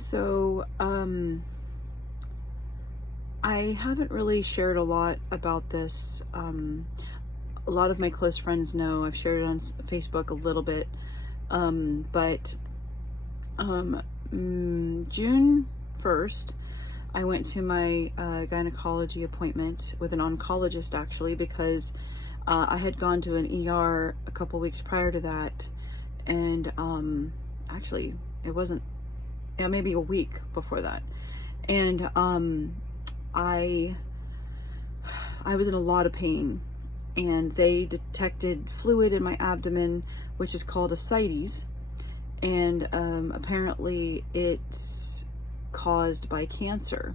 So, I haven't really shared a lot about this. A lot of my close friends know. I've shared it on Facebook a little bit. But June 1st, I went to my gynecology appointment with an oncologist, actually, because I had gone to an ER a couple weeks prior to that. And actually, it wasn't, yeah, maybe a week before that. And I was in a lot of pain, and they detected fluid in my abdomen, which is called ascites, and apparently it's caused by cancer.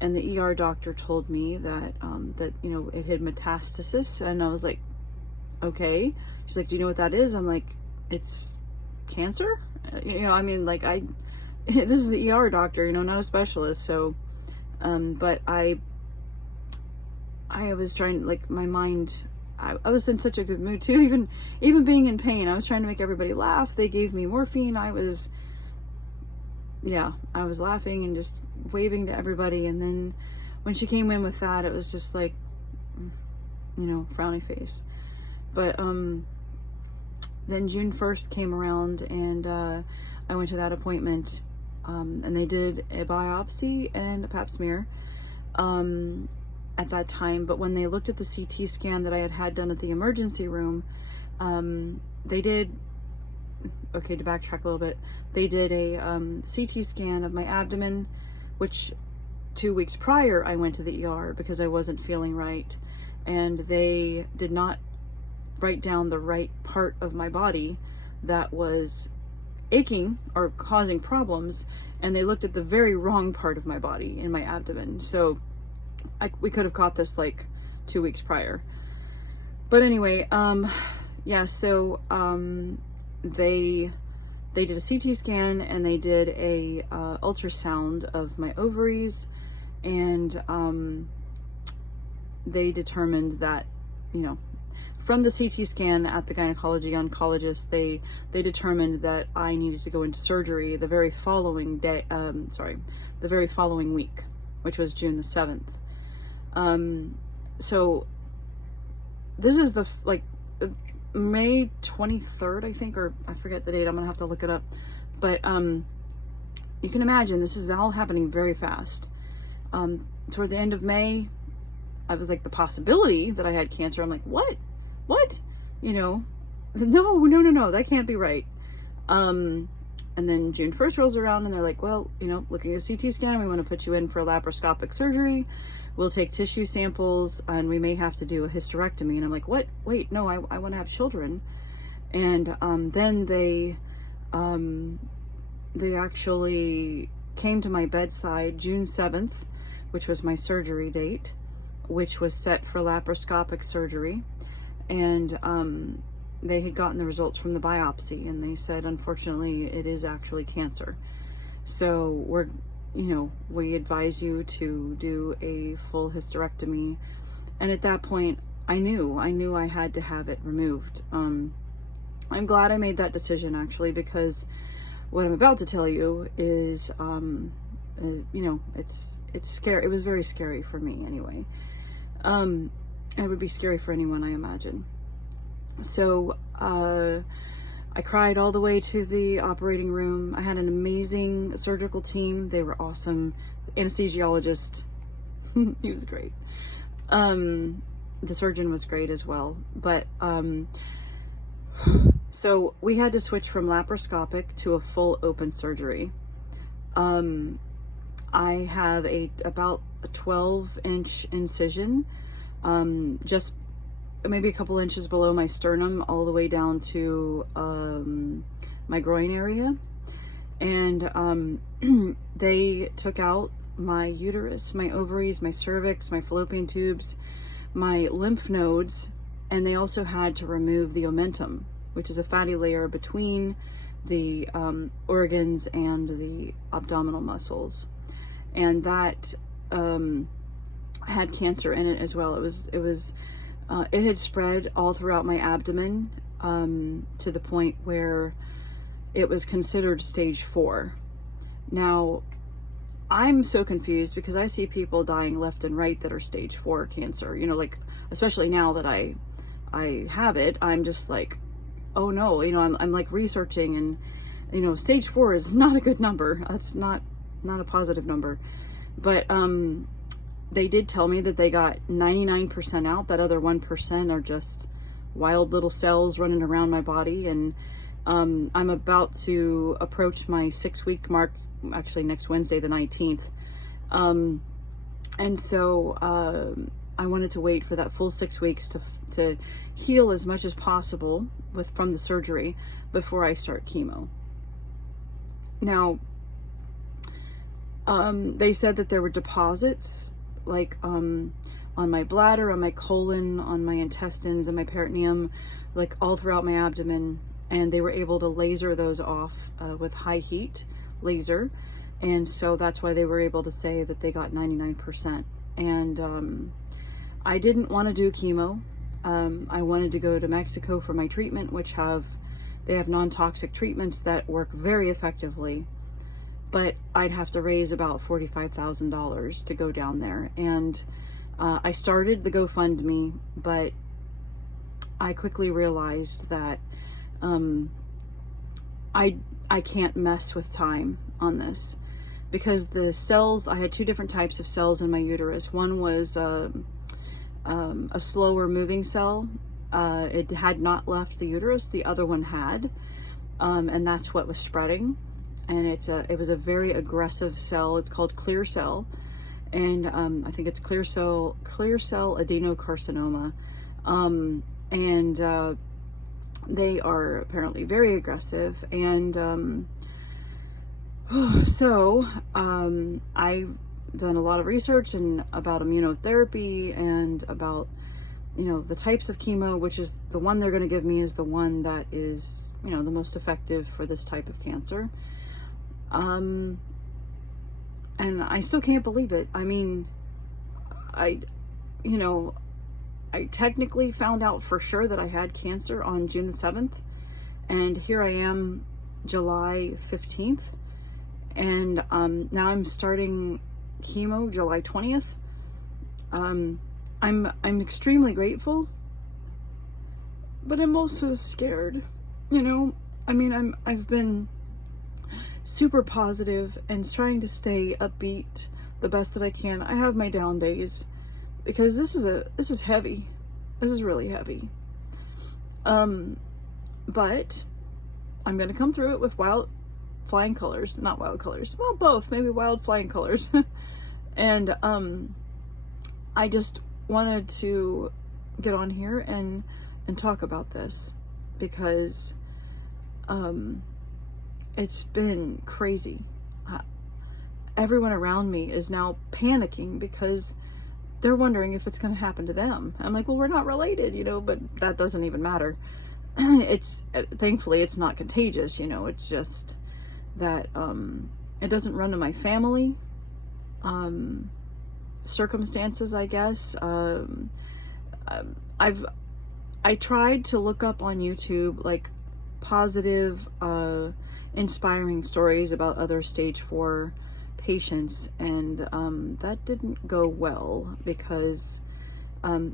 And the ER doctor told me that it had metastasis, and I was like, okay. She's like, do you know what that is? I'm like, it's cancer. This is the ER doctor, not a specialist. So, but I was trying, like, my mind, I was in such a good mood too, even being in pain. I was trying to make everybody laugh. They gave me morphine. I was laughing and just waving to everybody. And then when she came in with that, it was just like, frowny face. But then June 1st came around, and I went to that appointment, and they did a biopsy and a pap smear at that time. But when they looked at the CT scan that I had done at the emergency room, they did, okay, to backtrack a little bit, they did a CT scan of my abdomen, which 2 weeks prior I went to the ER because I wasn't feeling right, and they did not write down the right part of my body that was aching or causing problems, and they looked at the very wrong part of my body in my abdomen. So we could have caught this like 2 weeks prior. But anyway, so they did a CT scan, and they did a ultrasound of my ovaries, and they determined that, from the CT scan at the gynecology oncologist, they determined that I needed to go into surgery the very following day, the very following week, which was June the 7th. So this is May 23rd, I think, or I forget the date. I'm gonna have to look it up. But you can imagine this is all happening very fast. Toward the end of May, I was like, the possibility that I had cancer. I'm like, what? No, that can't be right. And then June 1st rolls around, and they're like, well, looking at a CT scan, we want to put you in for laparoscopic surgery. We'll take tissue samples, and we may have to do a hysterectomy. And I'm like, what? Wait, no, I want to have children. And then they actually came to my bedside June 7th, which was my surgery date, which was set for laparoscopic surgery. And they had gotten the results from the biopsy, and they said, unfortunately, it is actually cancer. So we advise you to do a full hysterectomy. And at that point, I knew I had to have it removed. I'm glad I made that decision, actually, because what I'm about to tell you is, it's scary. It was very scary for me anyway. It would be scary for anyone, I imagine. So, I cried all the way to the operating room. I had an amazing surgical team. They were awesome. Anesthesiologist, he was great. The surgeon was great as well. But, so we had to switch from laparoscopic to a full open surgery. I have about a 12-inch incision, just maybe a couple inches below my sternum, all the way down to my groin area. And they took out my uterus, my ovaries, my cervix, my fallopian tubes, my lymph nodes, and they also had to remove the omentum, which is a fatty layer between the organs and the abdominal muscles. And that had cancer in it as well. It had spread all throughout my abdomen, to the point where it was considered stage 4. Now, I'm so confused because I see people dying left and right that are stage 4 cancer, you know, like, especially now that I have it, I'm just like, oh no, you know, I'm like researching, and, you know, stage 4 is not a good number. That's not a positive number. But, they did tell me that they got 99% out. That other 1% are just wild little cells running around my body. And I'm about to approach my 6-week mark, actually next Wednesday, the 19th. And so I wanted to wait for that full 6 weeks to heal as much as possible from the surgery before I start chemo. Now, they said that there were deposits, like on my bladder, on my colon, on my intestines, and my peritoneum, like all throughout my abdomen, and they were able to laser those off with high heat laser, and so that's why they were able to say that they got 99%. And I didn't want to do chemo. I wanted to go to Mexico for my treatment, which they have non-toxic treatments that work very effectively. But I'd have to raise about $45,000 to go down there. And I started the GoFundMe, but I quickly realized that I can't mess with time on this, because the cells, I had 2 different types of cells in my uterus. One was a slower moving cell. It had not left the uterus. The other one had, and that's what was spreading. And it was a very aggressive cell. It's called clear cell, and I think it's clear cell adenocarcinoma, and they are apparently very aggressive. And so I've done a lot of research about immunotherapy and about, you know, the types of chemo, which is the one they're going to give me is the one that is, you know, the most effective for this type of cancer. And I still can't believe it. I mean, I technically found out for sure that I had cancer on June the 7th, and here I am July 15th, and now I'm starting chemo July 20th. I'm extremely grateful, but I'm also scared, you know. I mean, I've been super positive and trying to stay upbeat the best that I can. I have my down days because this is heavy. This is really heavy. But I'm gonna come through it with wild flying colors. Not wild colors. Well, both. Maybe wild flying colors. And I just wanted to get on here and talk about this because it's been crazy. Everyone around me is now panicking because they're wondering if it's going to happen to them. I'm like, well, we're not related, you know, but that doesn't even matter. Thankfully it's not contagious, you know. It's just that it doesn't run in my family. Circumstances, I guess. I tried to look up on YouTube like positive, inspiring stories about other stage 4 patients, and that didn't go well because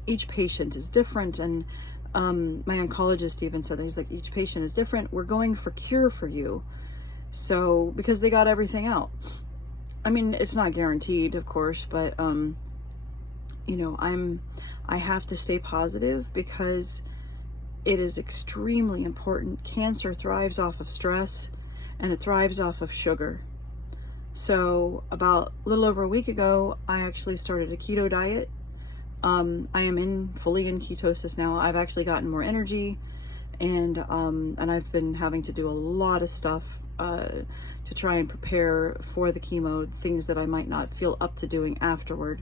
each patient is different. And my oncologist even said that, he's like, each patient is different. We're going for cure for you. So, because they got everything out. I mean, it's not guaranteed, of course, but you know, I have to stay positive because it is extremely important. Cancer thrives off of stress, and it thrives off of sugar. So about a little over a week ago, I actually started a keto diet. I am fully in ketosis now. I've actually gotten more energy, and I've been having to do a lot of stuff to try and prepare for the chemo, things that I might not feel up to doing afterward.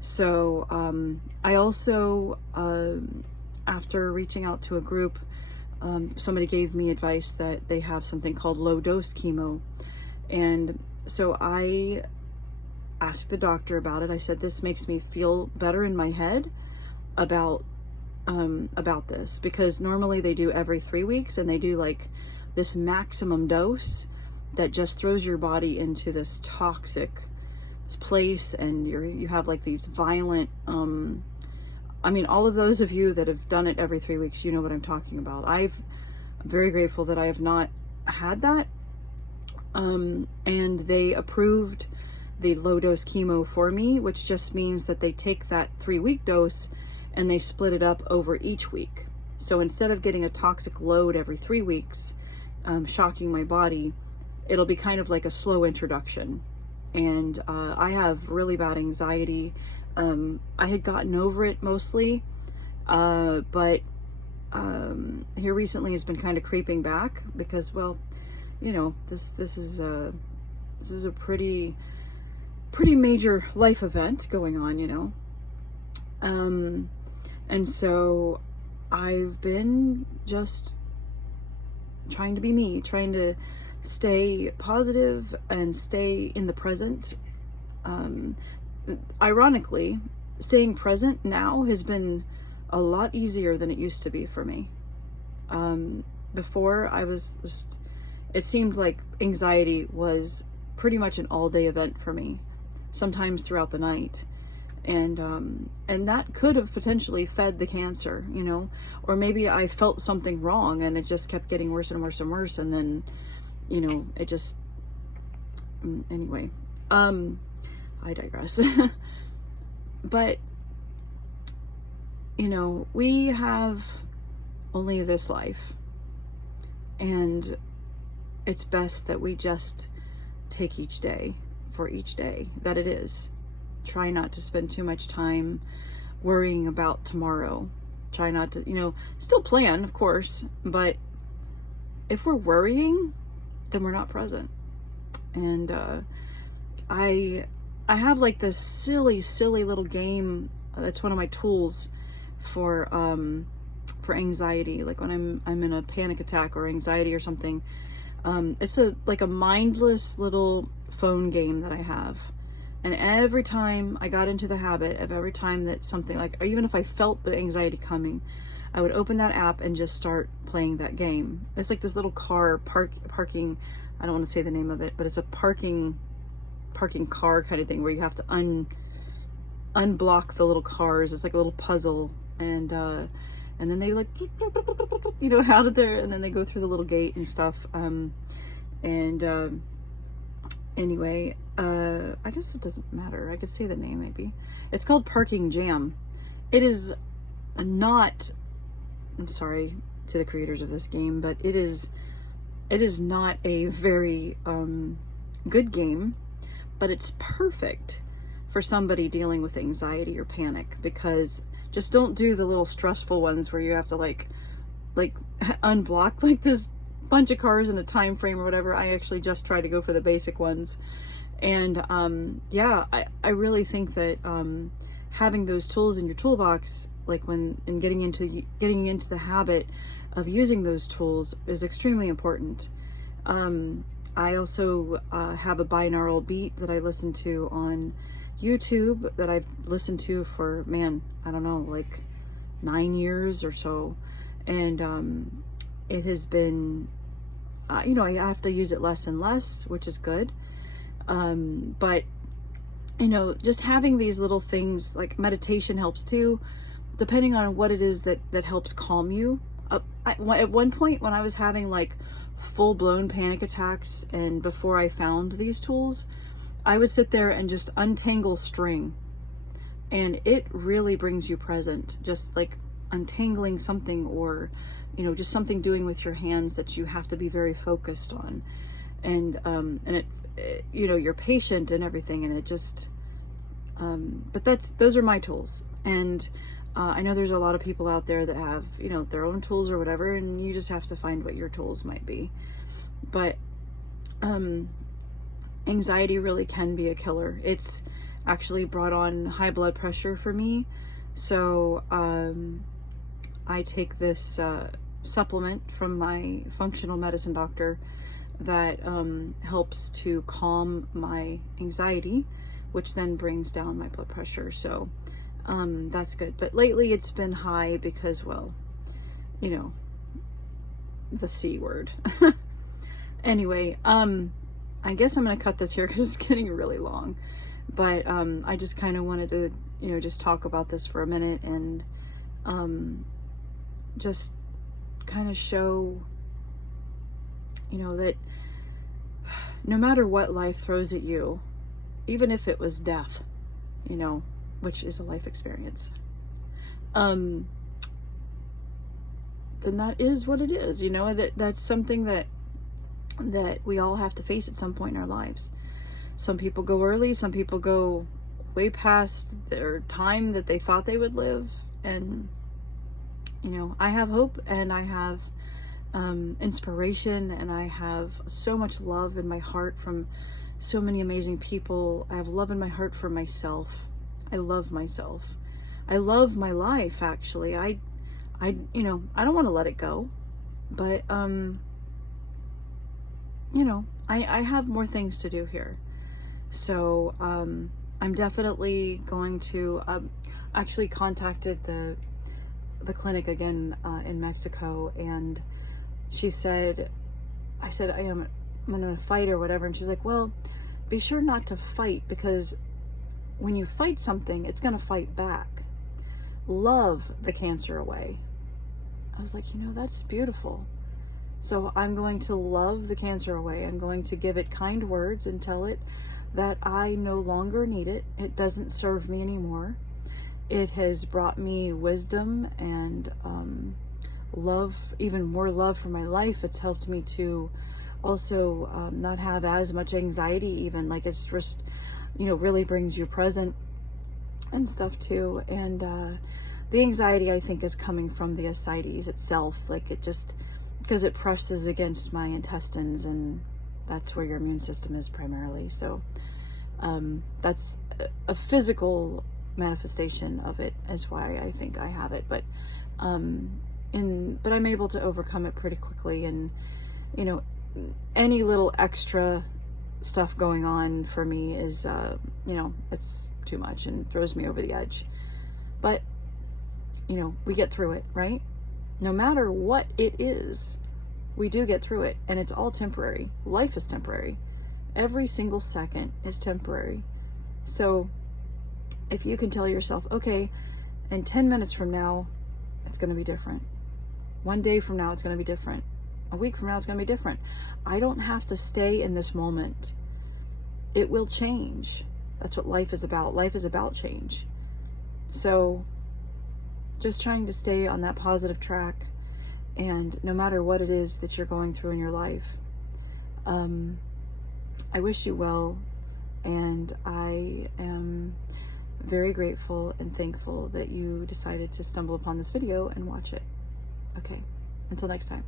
So I also, after reaching out to a group, somebody gave me advice that they have something called low dose chemo. And so I asked the doctor about it. I said, this makes me feel better in my head about this, because normally they do every 3 weeks, and they do like this maximum dose, that just throws your body into this toxic place, and you have like these violent, I mean, all of those of you that have done it every 3 weeks, you know what I'm talking about. I'm very grateful that I have not had that. And they approved the low dose chemo for me, which just means that they take that 3-week dose and they split it up over each week. So instead of getting a toxic load every 3 weeks, shocking my body, it'll be kind of like a slow introduction. And I have really bad anxiety. I had gotten over it mostly, but here recently has been kind of creeping back because, well, you know, this is a pretty major life event going on, you know. And so I've been just trying to be me, trying to stay positive and stay in the present. Ironically, staying present now has been a lot easier than it used to be for me. Before, I was just, it seemed like anxiety was pretty much an all-day event for me, sometimes throughout the night. And that could have potentially fed the cancer, you know, or maybe I felt something wrong and it just kept getting worse and worse and worse. And then, you know, it just, anyway, I digress. But, you know, we have only this life, and it's best that we just take each day for each day that it is. Try not to spend too much time worrying about tomorrow. Try not to, you know, still plan, of course, but if we're worrying, then we're not present. And I have like this silly little game that's one of my tools for anxiety. Like when I'm in a panic attack or anxiety or something, it's like a mindless little phone game that I have. And every time I got into the habit of every time that something, like, or even if I felt the anxiety coming, I would open that app and just start playing that game. It's like this little car parking, I don't want to say the name of it, but it's a parking car kind of thing where you have to unblock the little cars. It's like a little puzzle, and then they like, you know, out of there, and then they go through the little gate and stuff. Anyway, I guess it doesn't matter. I could say the name maybe. It's called Parking Jam. It is not, I'm sorry to the creators of this game, but it is not a very good game, but it's perfect for somebody dealing with anxiety or panic, because just don't do the little stressful ones where you have to like unblock like this bunch of cars in a time frame or whatever. I actually just try to go for the basic ones. And yeah, I really think that having those tools in your toolbox, like getting into the habit of using those tools, is extremely important. I also have a binaural beat that I listen to on YouTube that I've listened to for, man, I don't know, like 9 years or so. And it has been, you know, I have to use it less and less, which is good. But, you know, just having these little things, like meditation helps too, depending on what it is that helps calm you. At one point when I was having like full-blown panic attacks, and before I found these tools, I would sit there and just untangle string, and it really brings you present. Just like untangling something, or, you know, just something doing with your hands that you have to be very focused on, and it, you know, you're patient and everything, and it just but those are my tools. And I know there's a lot of people out there that have, you know, their own tools or whatever, and you just have to find what your tools might be. But anxiety really can be a killer. It's actually brought on high blood pressure for me. So I take this supplement from my functional medicine doctor that helps to calm my anxiety, which then brings down my blood pressure. So that's good. But lately it's been high because, well, you know, the C word. Anyway, I guess I'm going to cut this here because it's getting really long. But I just kind of wanted to, you know, just talk about this for a minute and just kind of show, you know, that no matter what life throws at you, even if it was death, you know, which is a life experience, then that is what it is, you know, that's something that we all have to face at some point in our lives. Some people go early, some people go way past their time that they thought they would live. And, you know, I have hope, and I have inspiration, and I have so much love in my heart from so many amazing people. I have love in my heart for myself. I love myself. I love my life, actually. I you know, I don't want to let it go, but, you know, I have more things to do here. So, I'm definitely going to, actually contacted the clinic again, in Mexico, and she said, I said, I'm gonna fight or whatever, and she's like, well, be sure not to fight, because when you fight something, it's gonna fight back. Love the cancer away. I was like, you know, that's beautiful. So I'm going to love the cancer away. I'm going to give it kind words and tell it that I no longer need it. It doesn't serve me anymore. It has brought me wisdom and love, even more love for my life. It's helped me to also not have as much anxiety, even. Like, it's just, you know, really brings you present and stuff too. And the anxiety, I think, is coming from the ascites itself. Like, it just, because it presses against my intestines, and that's where your immune system is primarily. So that's a physical manifestation of it, is why I think I have it. But but I'm able to overcome it pretty quickly. And, you know, any little extra stuff going on for me is, you know, it's too much and throws me over the edge. But, you know, we get through it, right? No matter what it is, we do get through it, and it's all temporary. Life is temporary. Every single second is temporary. So if you can tell yourself, okay, in 10 minutes from now, it's going to be different. 1 day from now, it's going to be different. A week from now, it's going to be different. I don't have to stay in this moment. It will change. That's what life is about. Life is about change. So just trying to stay on that positive track, and no matter what it is that you're going through in your life, I wish you well, and I am very grateful and thankful that you decided to stumble upon this video and watch it. Okay, until next time.